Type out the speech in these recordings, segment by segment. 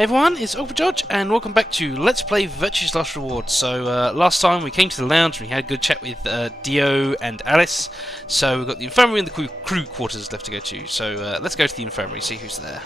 Hey everyone, it's Overjudge, and welcome back to Let's Play Virtue's Last Reward. So, last time we came to the lounge and we had a good chat with Dio and Alice. So, we've got the infirmary and the crew quarters left to go to. So, let's go to the infirmary, see who's there.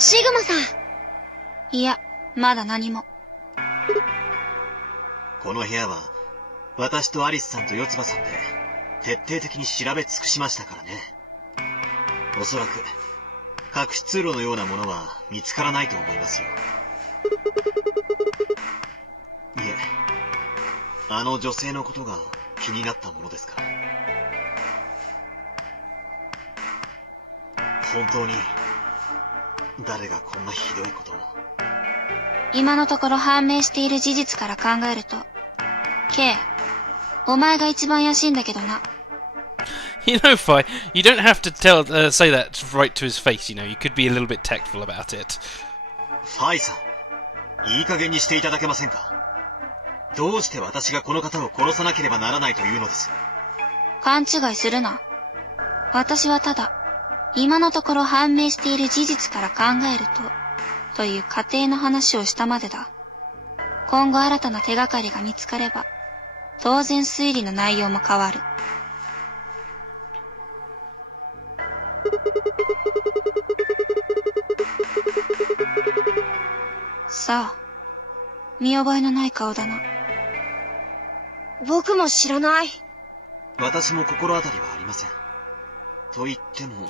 シグマさん。いや、まだ何も。この部屋は、私とアリスさんと四葉さんで、徹底的に調べ尽くしましたからね。おそらく、隠し通路のようなものは見つからないと思いますよ。いえ、あの女性のことが気になったものですから。本当に、誰がこんなひどいことを。今のところ判明している事実から考えると、K、お前が一番怪しいんだけどな。You know, Fi, you don't have to say that right to his face, you know, you could be a little bit tactful about it. ファイさん、いい加減にしていただけませんか？どうして私がこの方を殺さなければならないというのです？勘違いするな。私はただ、今のところ判明している事実から考えるという仮定の話をしたまでだ。今後新たな手がかりが見つかれば、当然推理の内容も変わる。さあ、見覚えのない顔だな。僕も知らない。私も心当たりはありません。と言っても、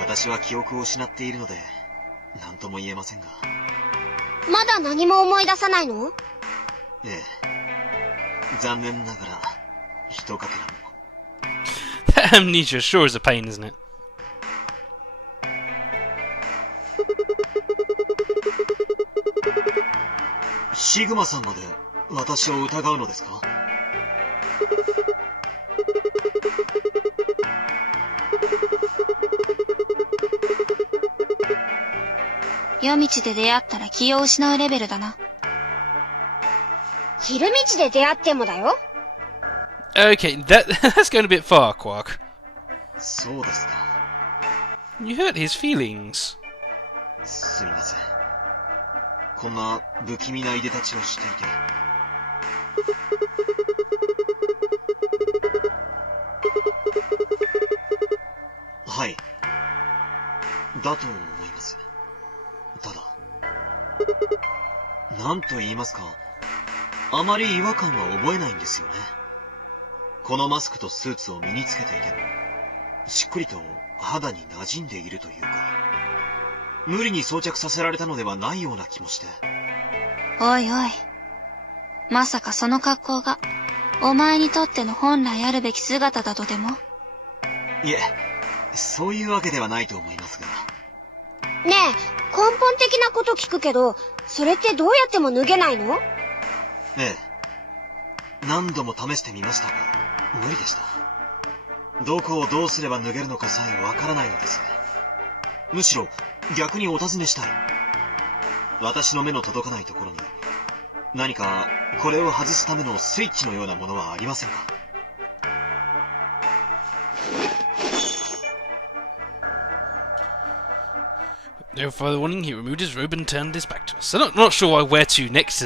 私は記憶を失っているので、何とも言えませんが。まだ何も思い出さないの？ええ。残念ながら、一かけらも。That amnesia sure is a pain, isn't it? シグマさんまで私を疑うのですか？夜道で出会ったら気を失うレベルだな。昼道で出会ってもだよ。Okay, that's going a bit far, Quark. そうですか。You hurt his feelings. すみません。こんな不気味ないでたちをしていて。はい。だと思います。ただ、なんと言いますか、あまり違和感は覚えないんですよね。このマスクとスーツを身につけていても、しっくりと肌に馴染んでいるというか、無理に装着させられたのではないような気もして。おいおい。まさかその格好が、お前にとっての本来あるべき姿だとでも？いえ、そういうわけではないと思いますが。ねえ、根本的なこと聞くけど、それってどうやっても脱げないの？ええ。何度も試してみましたが、無理でした。どこをどうすれば脱げるのかさえわからないのです。むしろ、逆にお尋ねしたい。私の目の届かないところに、何か、これを外すためのスイッチのようなものはありませんかNo further warning, he removed his robe and turned his back to us. So not sure why Where To Next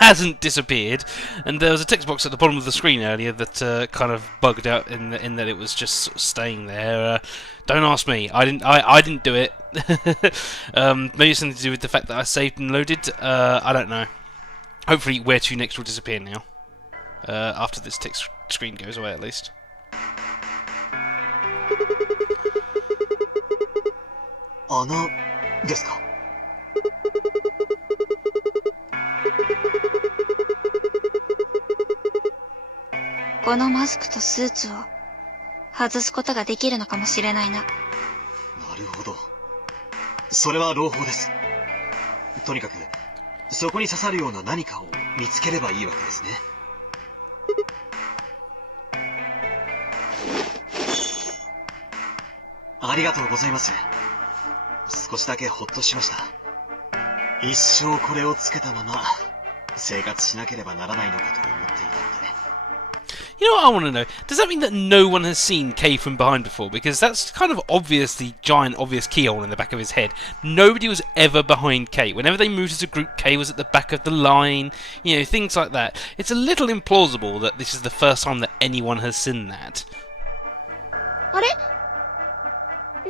hasn't disappeared. And there was a text box at the bottom of the screen earlier that kind of bugged out in that it was just sort of staying there. Don't ask me. I didn't do it. Maybe it's something to do with the fact that I saved and loaded. I don't know. Hopefully Where To Next will disappear now. After this text screen goes away at least. 穴ですか？このマスクとスーツを外すことができるのかもしれないな。なるほど。それは朗報です。とにかく、そこに刺さるような何かを見つければいいわけですね。ありがとうございます。少しだけほっとしました。一生これをつけたまま生活しなければならないのかと思っていたので。You know what I want to know? Does that mean that no one has seen Kay from behind before? Because that's kind of obviously giant, obvious keyhole in the back of his head. Nobody was ever behind Kay. Whenever they moved as a group, Kay was at the back of the line. You know, things like that. It's a little implausible that this is the first time that anyone has seen that. あれ？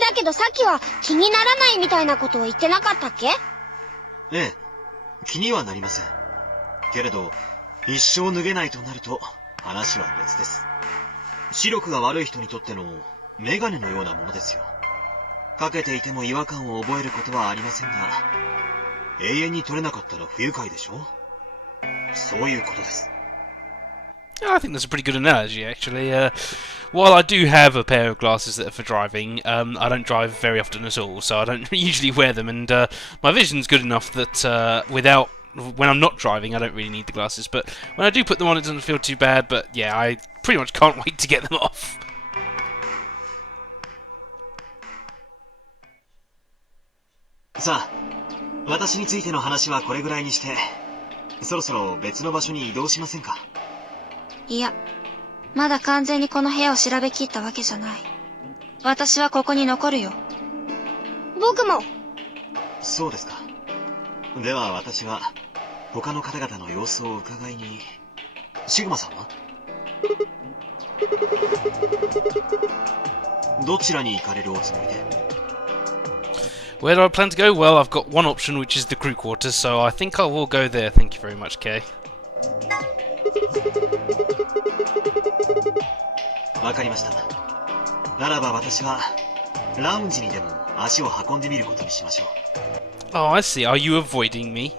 だけどさっきは気にならないみたいなことを言ってなかったっけ？ええ、気にはなりません。けれど、一生脱げないとなると話は別です。視力が悪い人にとってのメガネのようなものですよ。かけていても違和感を覚えることはありませんが、永遠に取れなかったら不愉快でしょ？そういうことです。I think that's a pretty good analogy, actually. While I do have a pair of glasses that are for driving, I don't drive very often at all, so I don't usually wear them, and my vision's good enough that when I'm not driving, I don't really need the glasses, but when I do put them on, it doesn't feel too bad, but yeah, I pretty much can't wait to get them off. さあ、私についての話はこれぐらいにして、そろそろ別の場所に移動しませんか？いや、まだ完全にこの部屋を調べきったわけじゃない。私はここに残るよ。僕も。そうですか。では私は他の方々の様子を伺いに。シグマさんは？どちらに行かれるおつもりで？ Where do I plan to go? Well, I've got one option, which is the crew quarters, so I think I will go there. Thank you very much, Kay. わかりました。ならば私はラウンジにでも足を運んでみることにしましょう。Oh, I see. Are you avoiding me?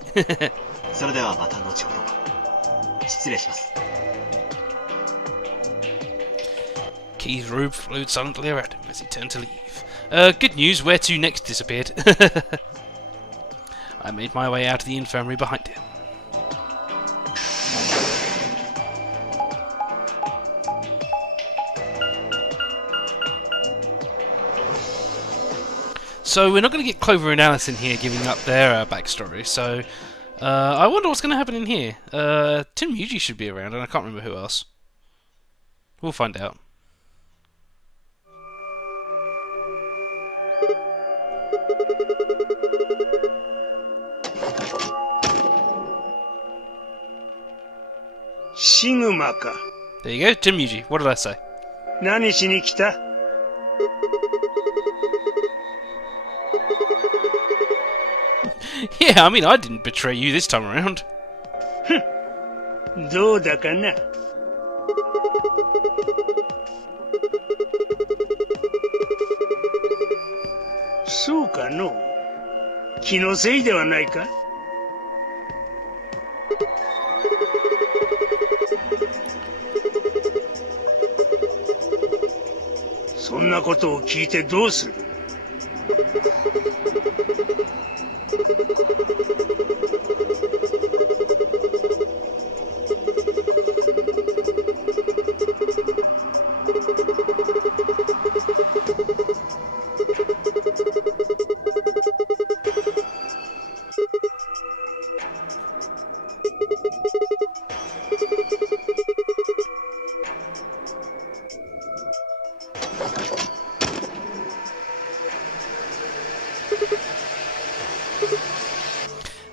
それではまた後ほど。失礼します。Key's robe flowed silently around him as he turned to leave. Good news, where to next disappeared. I made my way out of the infirmary behind him. So we're not going to get Clover and Alice in here giving up their backstory, so I wonder what's going to happen in here. Tim Yuji should be around, and I can't remember who else. We'll find out. Shiguma ka. There you go, Tim Yuji. What did I say? 何しに来た? Yeah, I mean, I didn't betray you this time around. どうだかな? そうかの? 気のせいではないか? そんなことを聞いてどうする?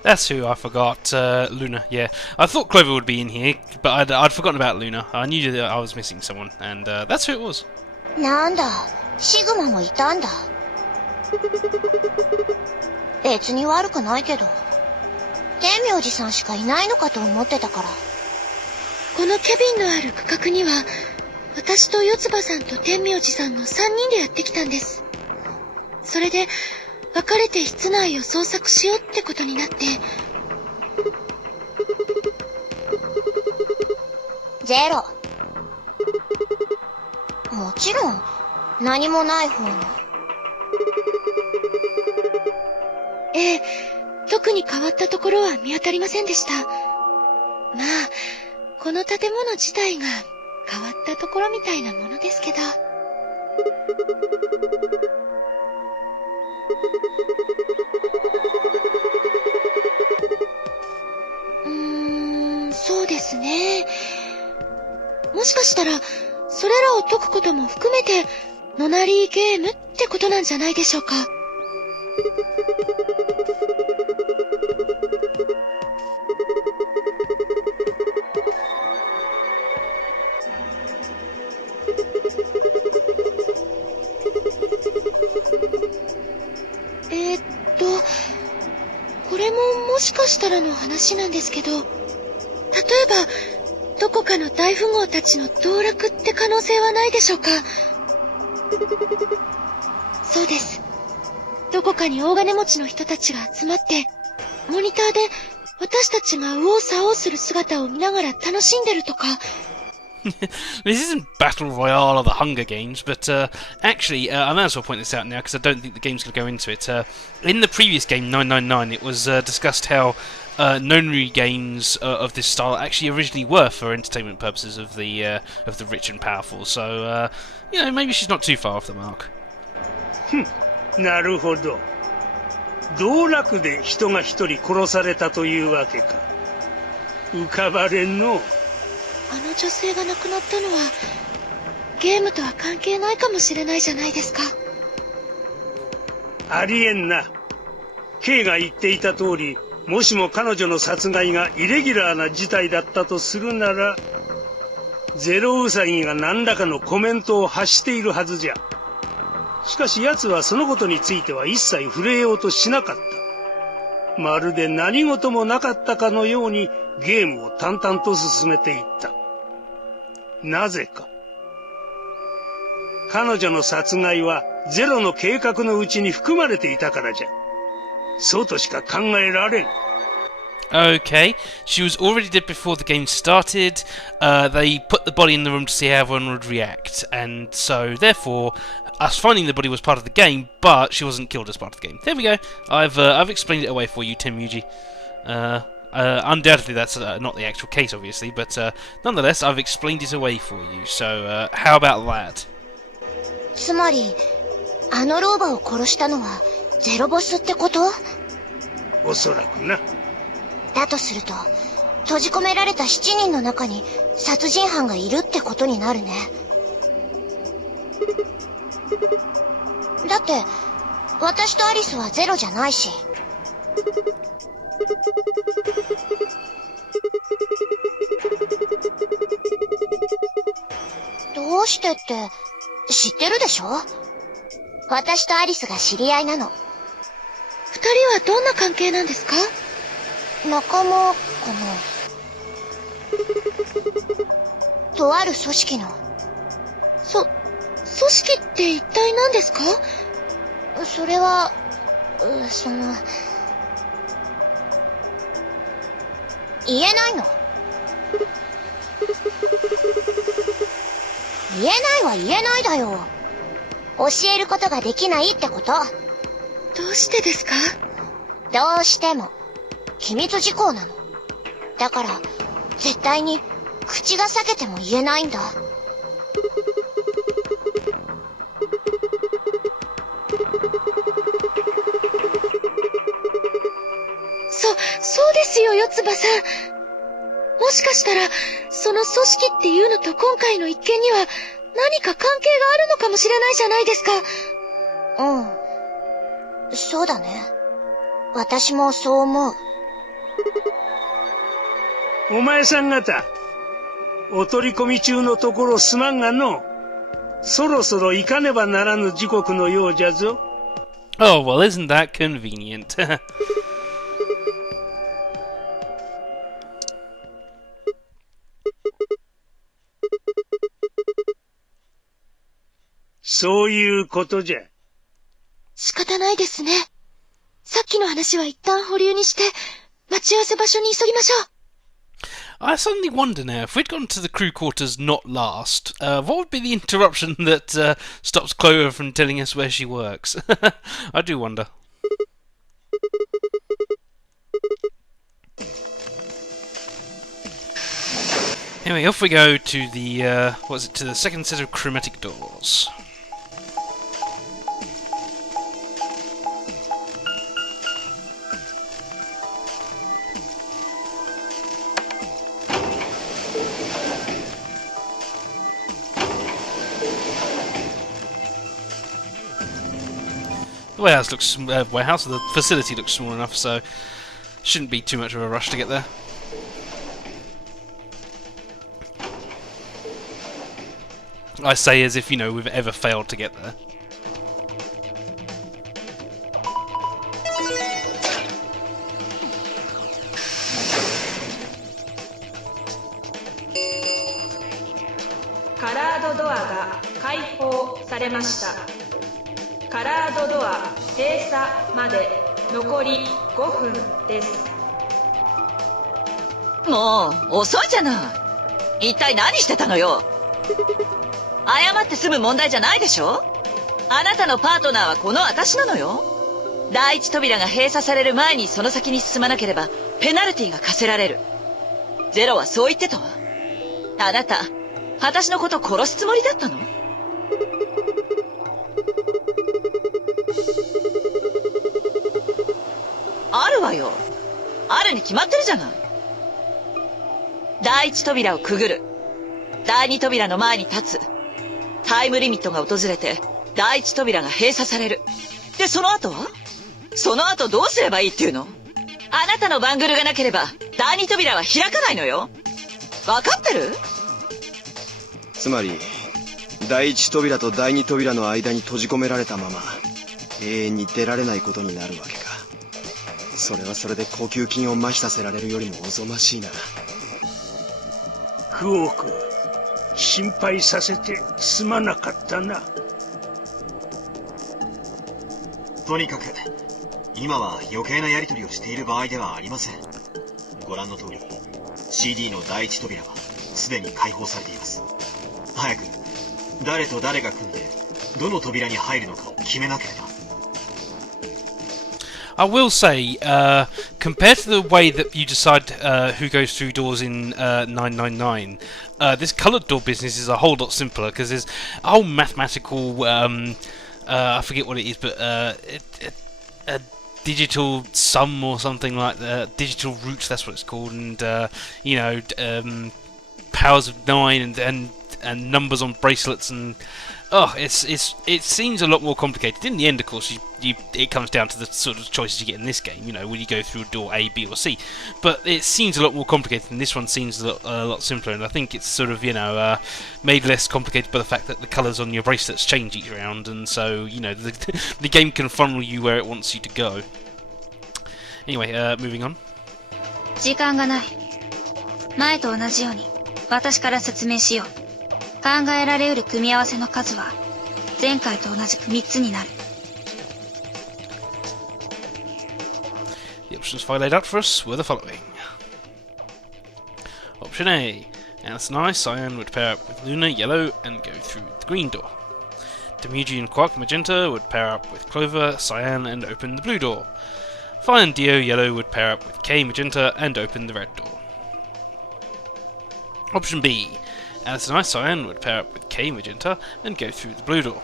'That's who I forgot. Luna. Yeah, I thought Clover would be in here, but I'd forgotten about Luna. I knew that I was missing someone, and that's who it was. なんだ、シグマもいたんだ。別に悪くないけど、天明寺さんしかいないのかと思ってたから。このケビンのある区画には、私と四葉さんと天明寺さんの3人でやってきたんです。それで、別れて室内を捜索しようってことになって。ゼロ。もちろん、何もない方の。ええ、特特に変わったところは見当たりませんでした。まあ、この建物自体が変わったところみたいなものですけど。そうですね。もしかしたら、それらを解くことも含めて、ノナリーゲームってことなんじゃないでしょうか。これももしかしたらの話なんですけど、例えば、どこかの大富豪たちの道楽って可能性はないでしょうか。そうです。どこかに大金持ちの人たちが集まって、モニターで私たちが右往左往する姿を見ながら楽しんでるとか。This isn't Battle Royale or the Hunger Games, but actually, I may as well point this out now because I don't think the game's going to go into it. In the previous game, 999, it was discussed how nonary games of this style actually originally were for entertainment purposes of the rich and powerful. So, maybe she's not too far off the mark. なるほど。道楽で人が一人殺されたというわけか。浮かばれんの。あの女性が亡くなったのは、ゲームとは関係ないかもしれないじゃないですか。ありえんな。K が言っていた通り、もしも彼女の殺害がイレギュラーな事態だったとするなら、ゼロウサギが何らかのコメントを発しているはずじゃ。しかし奴はそのことについては一切触れようとしなかった。まるで何事もなかったかのようにゲームを淡々と進めていった。なぜか。彼女の殺害はゼロの計画のうちに含まれていたからじゃ。そうとしか考えられん。Okay, she was already dead before the game started. They put the body in the room to see how everyone would react, and so therefore, us finding the body was part of the game, but she wasn't killed as part of the game. There we go. I've explained it away for you, Tim Yuji. Undoubtedly, that's not the actual case, obviously, but nonetheless, I've explained it away for you. So, how about that? つまり、あの老婆を殺したのはゼロボスってこと？おそらくな。だとすると、閉じ込められた7人の中に殺人犯がいるってことになるね。だって、私とアリスはゼロじゃないし。どうしてって、知ってるでしょ？私とアリスが知り合いなの。二人はどんな関係なんですか？仲間かな。とある組織の。組織って一体何ですか？それは、言えないの。言えないは言えないだよ。教えることができないってこと。どうしてですか？どうしても。機密事項なの。だから、絶対に口が裂けても言えないんだ。そうですよ、四つ葉さん。もしかしたら、その組織っていうのと今回の一件には何か関係があるのかもしれないじゃないですか。うん。そうだね。私もそう思う。お前さん方、お取り込み中のところすまんがの、そろそろ行かねばならぬ時刻のようじゃぞ。Oh, well, isn't that convenient? そういうことじゃ。仕方ないですね。さっきの話は一旦保留にして、待ち合わせ場所に急ぎましょう。I suddenly wonder now, if we'd gone to the crew quarters not last, what would be the interruption that stops Clover from telling us where she works? I do wonder. Anyway, off we go to the, to the second set of chromatic doors. The the facility looks small enough, so shouldn't be too much of a rush to get there. I say as if, we've ever failed to get there. Keyhole ドアが開放されました。カラードドア閉鎖まで残り5分です。もう遅いじゃない。一体何してたのよ。謝って済む問題じゃないでしょ。あなたのパートナーはこの私なのよ。第一扉が閉鎖される前にその先に進まなければペナルティが課せられる。ゼロはそう言ってたわ。あなた、私のこと殺すつもりだったの？あるわよ。あるに決まってるじゃない。第一扉をくぐる。第二扉の前に立つ。タイムリミットが訪れて、第一扉が閉鎖される。で、その後は？その後どうすればいいっていうの？あなたのバングルがなければ、第二扉は開かないのよ。わかってる？つまり、第一扉と第二扉の間に閉じ込められたまま、永遠に出られないことになるわけか。それはそれで呼吸筋を麻痺させられるよりもおぞましいな。クオーク、心配させてすまなかったな。とにかく今は余計なやり取りをしている場合ではありません。ご覧の通り CD の第一扉はすでに開放されています。早く誰と誰が組んでどの扉に入るのかを決めなければ。I will say, compared to the way that you decide who goes through doors in 999, this coloured door business is a whole lot simpler because there's a whole mathematical, I forget what it is, but a digital sum or something like that, digital root, that's what it's called, and powers of 9 and numbers on bracelets and. It seems a lot more complicated. In the end, of course, it comes down to the sort of choices you get in this game. Will you go through door A, B, or C? But it seems a lot more complicated, and this one seems a lot simpler. And I think it's sort of made less complicated by the fact that the colours on your bracelets change each round, and so the game can funnel you where it wants you to go. Anyway, moving on. 時間がない。前と同じように私から説明しよう。考えられ得る組み合わせの数は前回と同じく3つになる。The options file laid out for us were the following. Option A. Anthony Cyan would pair up with Luna Yellow and go through the green door. Demugi and Quark Magenta would pair up with Clover Cyan and open the blue door. Fire and Dio Yellow would pair up with K Magenta and open the red door. Option B. Alice and Cyan would pair up with K Magenta and go through the blue door.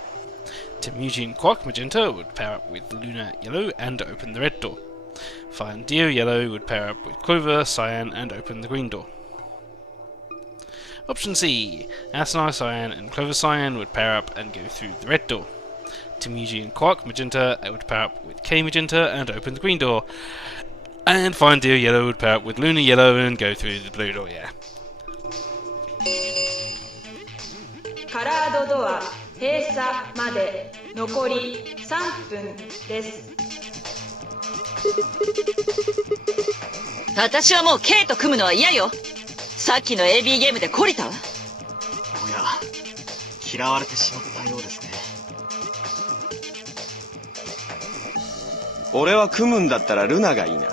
Demugi and Quark Magenta would pair up with Luna Yellow and open the red door. Fire and Dio Yellow would pair up with Clover Cyan and open the green door. Option C. Alice and Cyan and Clover Cyan would pair up and go through the red door. Demugi and Quark Magenta would pair up with K Magenta and open the green door. And Fire and Dio Yellow would pair up with Luna Yellow and go through the blue door, yeah. カラードドア閉鎖まで残り3分です。私はもう K と組むのは嫌よ。さっきの AB ゲームで懲りたわ。おや、嫌われてしまったようですね。俺は組むんだったらルナがいいな。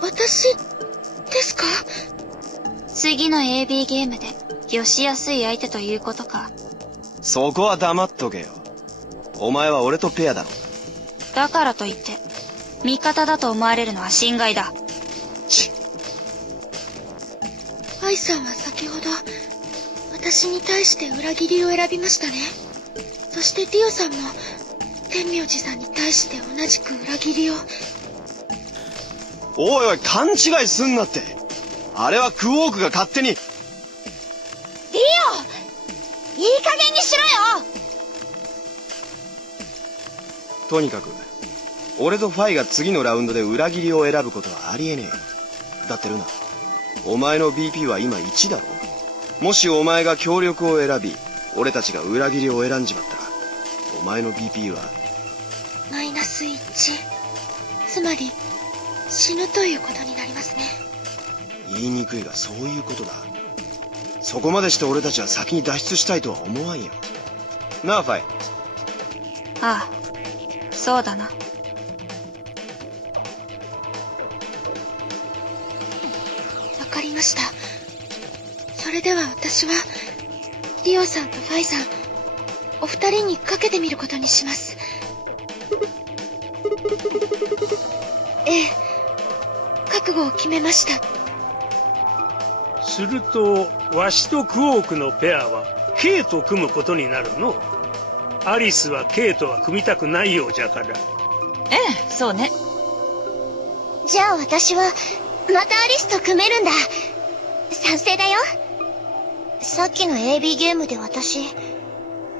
私ですか？次の AB ゲームでよしやすい相手ということか。そこは黙っとけよ。お前は俺とペアだろ。だからといって味方だと思われるのは心外だ。イさんは先ほど私に対して裏切りを選びましたね。そしてディオさんも天明寺さんに対して同じく裏切りを。おいおい、勘違いすんなって。あれはクォークが勝手に。ディオ、いい加減にしろよ。とにかく俺とファイが次のラウンドで裏切りを選ぶことはありえねえ。だってルナ、お前の BP は今1だろ。もしお前が協力を選び俺たちが裏切りを選んじまったら、お前の BP はマイナス1。つまり死ぬということになりますね。言いにくいがそういうことだ。そこまでして俺たちは先に脱出したいとは思わんよなあファイ。ああ、そうだな。わかりました。それでは私はディオさんとファイさん、お二人にかけてみることにします。ええ、覚悟を決めました。するとわしとクオークのペアは K と組むことになるの。アリスは K とは組みたくないようじゃから。ええ、そうね。じゃあ私はまたアリスと組めるんだ。賛成だよ。さっきの AB ゲームで私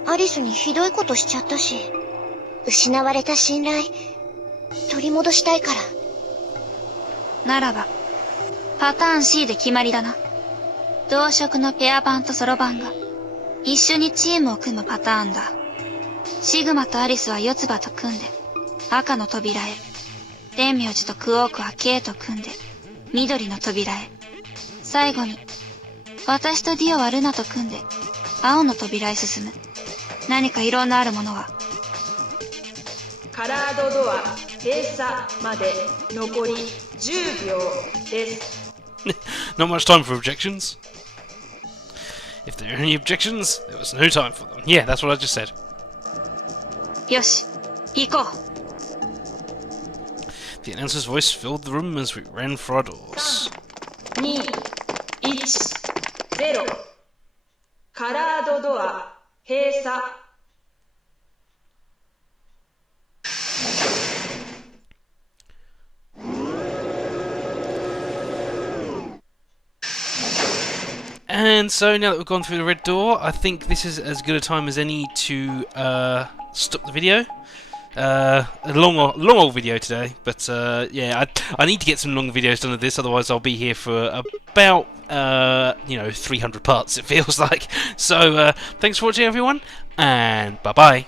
アリスにひどいことしちゃったし、失われた信頼取り戻したいから。ならばパターン C で決まりだな。同色のペア版とソロ版が一緒にチームを組むパターンだ。シグマとアリスは四つ葉と組んで赤の扉へ、天明寺とクオークは K と組んで緑の扉へ、最後に私とディオはルナと組んで青の扉へ進む。何か色のあるものは。カラードドア閉鎖まで残り10秒です。Not much time for objections. If there are any objections, there was no time for them. Yeah, that's what I just said. よし、行こう。 The announcer's voice filled the room as we ran for our doors. 2、1、0。カラードドア閉鎖。And so now that we've gone through the red door, I think this is as good a time as any to stop the video. A long old video today, but yeah, I need to get some long videos done of this, otherwise I'll be here for about 300 parts, it feels like. So thanks for watching everyone, and bye bye.